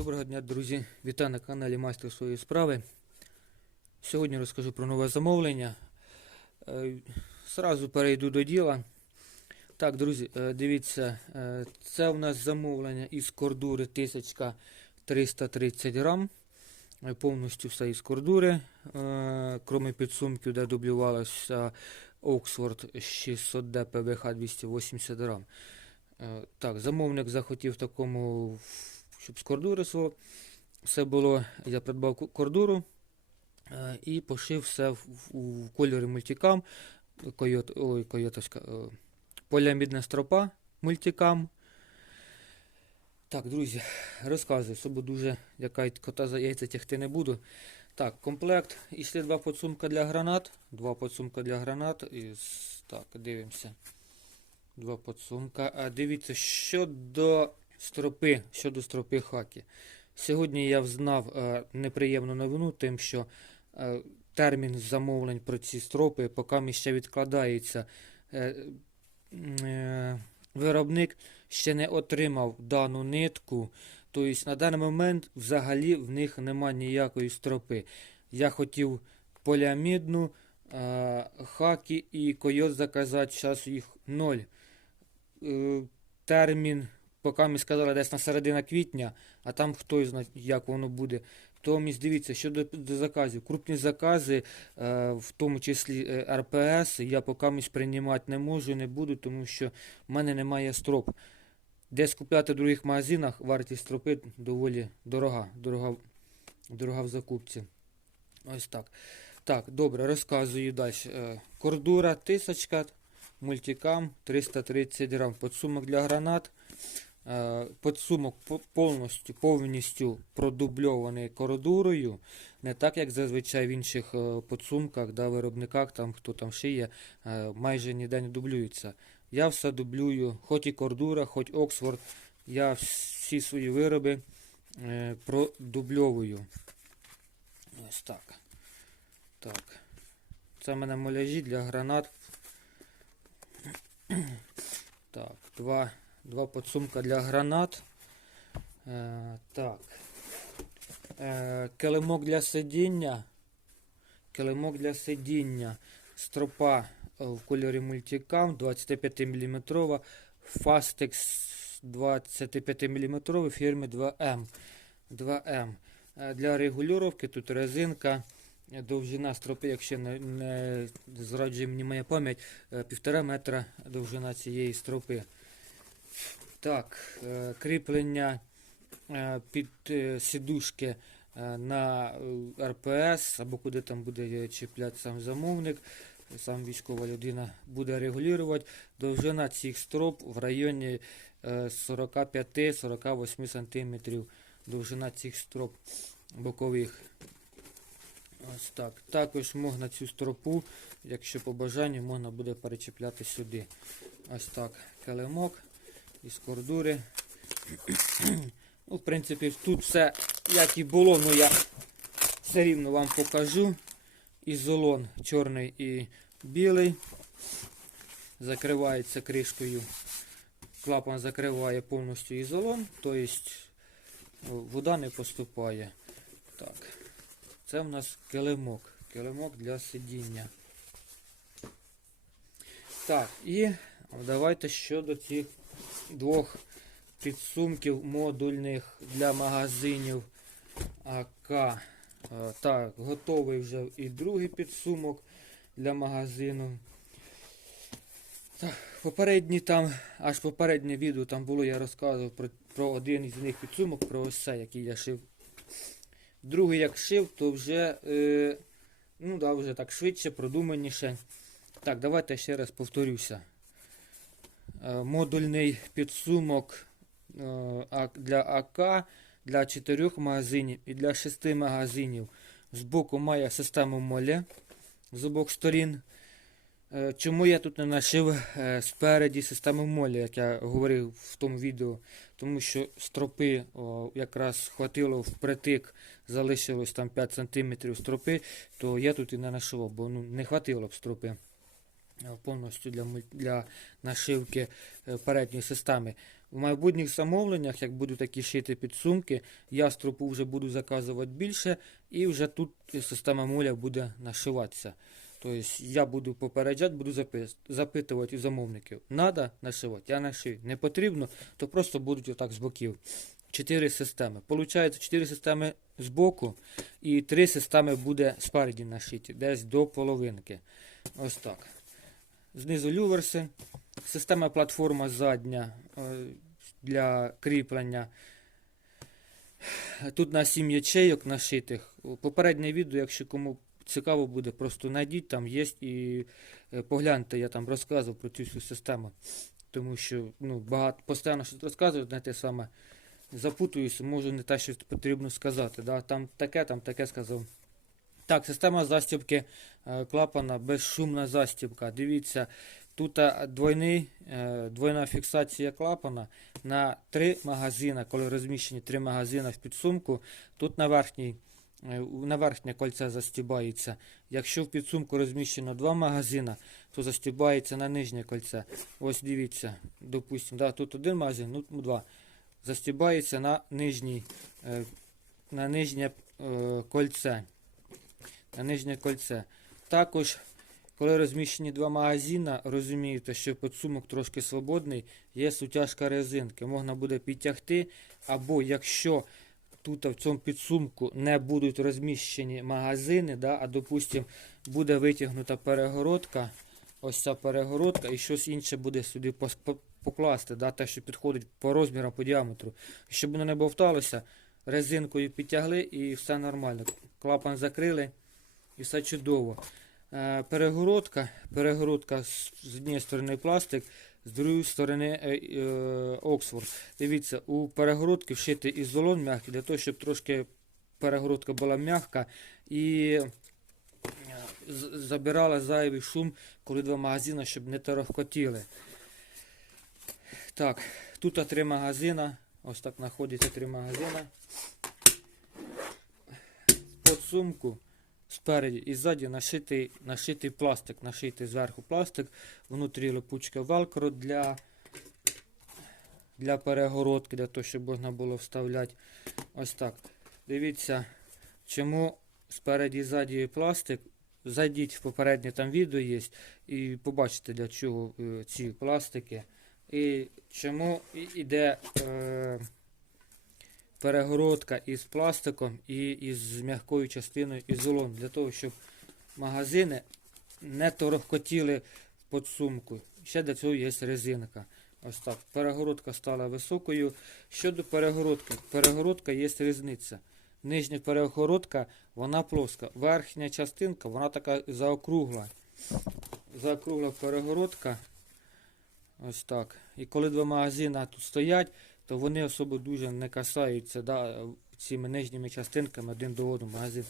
Доброго дня, друзі! Вітаю на каналі Майстер своєї справи. Сьогодні розкажу про нове замовлення. Е, Сразу перейду до діла. Так, друзі, е, дивіться, е, це у нас замовлення із кордури 1330 грам. Повністю все із кордури, е, крім підсумків, де дублювалося Oxford 600D PVH 280 грам. Так, замовник захотів такому, щоб з кордури свого все було. Я придбав кордуру е, і пошив все в, в- у кольорі мультикам. Койот, ой, койотовська, е, поліамідна стропа мультикам. Так, друзі, розказую, щоб дуже яка кота за яйця тягти не буду. Так, комплект. І ще два подсумка для гранат. Два подсумка для гранат. І, так, дивимося. Два подсумка. А дивіться, щодо стропи, щодо стропи хаки. Сьогодні я взнав е, неприємну новину, тим, що е, термін замовлень про ці стропи поки ще відкладається. Е, е, виробник ще не отримав дану нитку. Тобто на даний момент взагалі в них немає ніякої стропи. Я хотів поліамідну, е, хаки і койот заказати, зараз їх ноль. Е, термін, поки ми сказали, десь на середина квітня, а там хто знає, як воно буде. То мені дивіться, щодо до заказів. Крупні закази, е, в тому числі е, РПС, я поки місь приймати не можу, не буду, тому що в мене немає строп. Десь купляти в других магазинах вартість стропи доволі дорога, дорога, дорога в закупці. Ось так. Так, добре, розказую далі. Е, Кордура тисячка, мультикам 330 грам. Подсумок для гранат. Е, Подсумок повністю, повністю продубльований кордурою. Не так, як зазвичай в інших е, подсумках, да, виробниках, там, хто там шиє, е, майже ніде не дублюється. Я все дублюю, хоч і кордура, хоч Оксфорд. Я всі свої вироби продубльовую. Ось так. Так. Це в мене моляжі для гранат. Так, два, два подсумка для гранат. Е, так. Е, килимок для сидіння. Килимок для сидіння. Стропа в кольорі мультикам 25 мм. Fastex 25 мм фірми 2M. 2M. Е, Для регулювання тут резинка. Довжина стропи, якщо не, не зраджує мені моя пам'ять, е, півтора метра довжина цієї стропи. Так, е, кріплення е, під е, сідушки на РПС або куди там буде чіпляти сам замовник. Сам військова людина буде регулювати. Довжина цих строп в районі е, 45-48 см. Довжина цих строп бокових. Ось так. Також можна цю стропу, якщо по бажанню, можна буде перечіпляти сюди. Ось так. Килимок із кордури. ну, в принципі, тут все як і було, але я все рівно вам покажу. Ізолон чорний і білий. Закривається кришкою. Клапан закриває повністю ізолон, тобто вода не поступає. Так. Це в нас килимок. Килимок для сидіння. Так, і давайте щодо цих двох підсумків модульних для магазинів АК. Е, Так, готовий вже і другий підсумок для магазину. Так, попередні там, аж попереднє відео там було, я розказував про, про один із них підсумок, про ось це, який я шив. Другий як шив, то вже, е, ну да, вже так швидше, продуманіше. Так, давайте ще раз повторюся. Е, модульний підсумок е, для АК для 4 магазинів і для 6 магазинів. Збоку має систему моля з обох сторін. Е, Чому я тут не нашив спереді систему молі, як я говорив в тому відео? Тому що стропи о, якраз хватило впритик, залишилось там 5 см стропи, то я тут і не нашивав, бо ну, не хватило б стропи. Е, повністю для, для нашивки е, передньої системи. В майбутніх замовленнях, як буду такі шити підсумки, я стропу вже буду заказувати більше, і вже тут система муля буде нашиватися. Тобто я буду попереджати, буду запитувати у замовників. Надо нашивати, я нашию. Не потрібно, то просто будуть отак з боків. Чотири системи. Получається, чотири системи з боку і три системи буде спереді нашиті, десь до половинки. Ось так. Знизу люверси. Система платформа задня е, для кріплення. Тут на 7 ячейок нашитих. Попереднє відео, якщо кому цікаво буде, просто знайдіть, там є і е, погляньте, я там розказував про цю всю систему. Тому що ну, багато постійно щось розказують, не те саме запутуюся, можу не те, що потрібно сказати. Да? Там таке, там таке сказав. Так, система застібки е, клапана, безшумна застібка. Дивіться, тут е, двойний, е, двойна фіксація клапана на три магазини, коли розміщені три магазини в підсумку. Тут на верхній на верхнє кольце застібається. Якщо в підсумку розміщено два магазини, то застібається на нижнє кольце. Ось дивіться, допустимо, да, тут один магазин, ну два. Застібається на нижній, на нижнє кольце. Нижнє кольце. Також, коли розміщені два магазини, розумієте, що підсумок трошки свободний, є сутяжка резинки. Можна буде підтягти, або якщо тут в цьому підсумку не будуть розміщені магазини, да, а допустим, буде витягнута перегородка, ось ця перегородка, і щось інше буде сюди покласти, да, те, що підходить по розмірам, по діаметру. Щоб воно не бовталося, резинкою підтягли і все нормально. Клапан закрили і все чудово. Е, перегородка, перегородка з, однієї сторони пластик, з другої сторони е, е, Оксфорд. Дивіться, у перегородки вшитий ізолон м'який, для того, щоб трошки перегородка була м'яка і забирала зайвий шум, коли два магазини, щоб не тарахкотіли. Так, тут три магазини. Ось так знаходяться три магазини. Под сумку спереді і ззаді нашитий, нашитий пластик, нашитий зверху пластик, внутрі липучка велкро для, для перегородки, для того, щоб можна було вставляти. Ось так. Дивіться, чому спереді і ззаді пластик. Зайдіть в попереднє там відео є і побачите для чого е, ці пластики. І чому іде е, перегородка із пластиком і із м'якою частиною ізолон, для того, щоб магазини не торохкотіли в подсумку. Ще для цього є резинка. Ось так. Перегородка стала високою. Щодо перегородки, перегородка є різниця. Нижня перегородка, вона плоска. Верхня частинка, вона така заокругла. Заокругла перегородка. Ось так. І коли два магазини тут стоять, то вони особо дуже не касаються да, цими нижніми частинками один до одного магазин.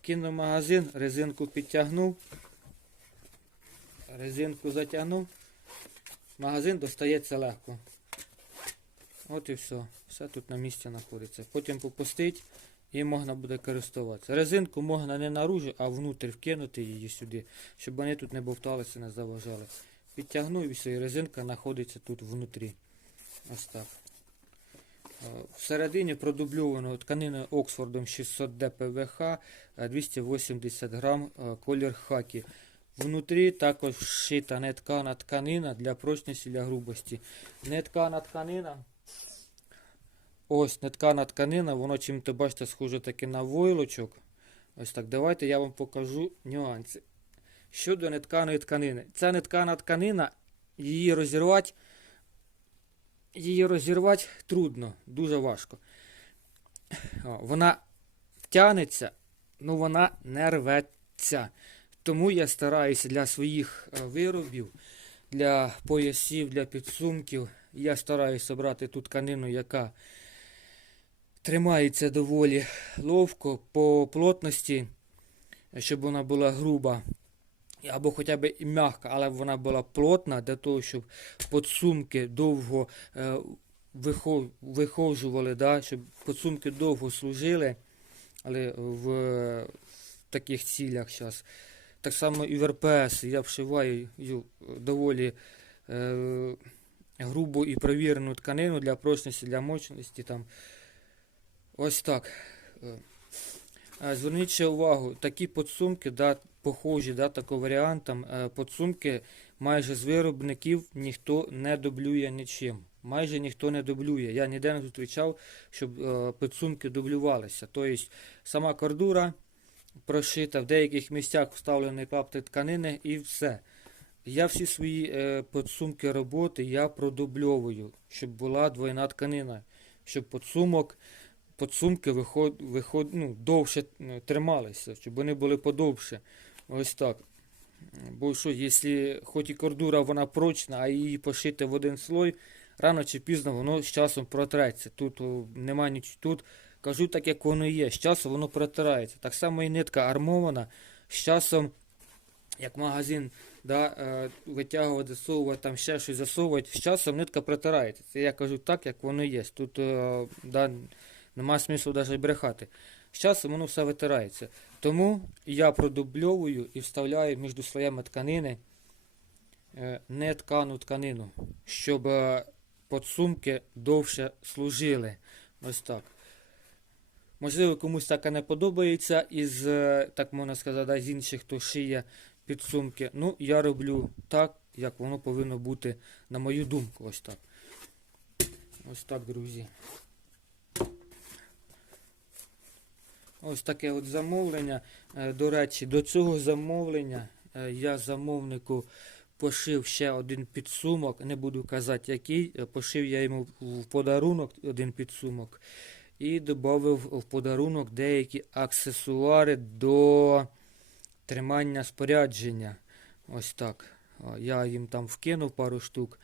Кинув магазин, резинку підтягнув, резинку затягнув, магазин достається легко. От і все. Все тут на місці знаходиться. Потім попустить і можна буде користуватися. Резинку можна не наружу, а внутрі вкинути її сюди, щоб вони тут не бовталися, не заважали. Підтягнув і все, і резинка знаходиться тут внутрі. Ось так. Е, Всередині продубльовано тканиною Оксфордом 600 ДПВХ, е, 280 грам, е, колір хакі. Внутрі також вшита неткана тканина для прочності для грубості. Неткана тканина. Ось неткана тканина, воно чим-то бачите, схоже таки на войлочок. Ось так. Давайте я вам покажу нюанси. Щодо нетканої тканини. Ця неткана тканина, її розірвати, її розірвати трудно, дуже важко. Вона тянеться, але вона не рветься. Тому я стараюся для своїх е, виробів, для поясів, для підсумків, я стараюся обрати ту тканину, яка тримається доволі ловко по плотності, щоб вона була груба. Або хоча б і м'яка, але вона була плотна для того, щоб подсумки довго е, вихо- вихожували, да, щоб подсумки довго служили, але в, в таких цілях зараз. так само і в РПС я вшиваю доволі е, грубу і провірену тканину для прочності, для мощності. Там. Ось так. Е, е, Зверніть ще увагу, такі подсумки, да, похожі, да, такий варіант, е, подсумки майже з виробників ніхто не дублює нічим. Майже ніхто не дублює. Я ніде не зустрічав, щоб е, підсумки дублювалися. Тобто сама кордура прошита, в деяких місцях вставлений клаптик тканини і все. Я всі свої е, підсумки роботи я продубльовую, щоб була двойна тканина, щоб підсумок, підсумки виход, виход, ну, довше трималися, щоб вони були подовше. Ось так. Бо що, якщо хоч і кордура вона прочна, а її пошити в один слой, рано чи пізно воно з часом протреться. Тут нема ніч. Тут кажу так, як воно є. З часом воно протирається. Так само і нитка армована. З часом, як магазин да, е, витягувати, засовувати, там ще щось засовувати, з часом нитка протирається. Це я кажу так, як воно є. Тут е, да, нема смислу навіть брехати. З часом воно все витирається. Тому я продубльовую і вставляю між слоями тканини е, не ткану тканину, щоб е, подсумки довше служили. Ось так. Можливо, комусь таке не подобається із, е, так можна сказати, з інших, хто шиє підсумки. Ну, я роблю так, як воно повинно бути, на мою думку. Ось так. Ось так, друзі. Ось таке от замовлення. Е, До речі, до цього замовлення е, я замовнику пошив ще один підсумок. Не буду казати який. Е, Пошив я йому в подарунок один підсумок. І додав в подарунок деякі аксесуари до тримання спорядження. Ось так. Я їм там вкинув пару штук.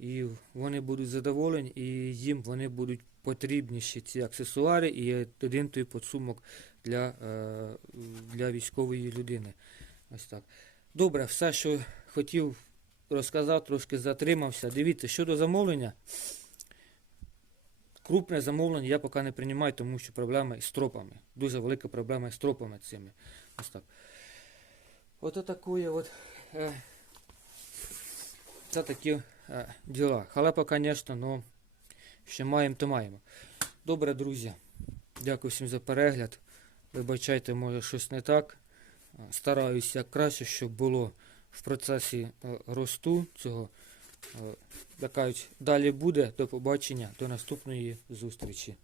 І вони будуть задоволені, і їм вони будуть потрібніші ці аксесуари і один той подсумок для, е, для військової людини. Ось так. Добре, все, що хотів розказати, трошки затримався. Дивіться, щодо замовлення. Крупне замовлення я поки не приймаю, тому що проблема із тропами. Дуже велика проблема із тропами цими. Ось так. От такое от. Е, це такі е, діла. Халепа, звісно, ну, що маємо, то маємо. Добре, друзі. Дякую всім за перегляд. Вибачайте, може щось не так. Е, Стараюсь як краще, щоб було в процесі е, росту цього. Далі буде. До побачення, до наступної зустрічі.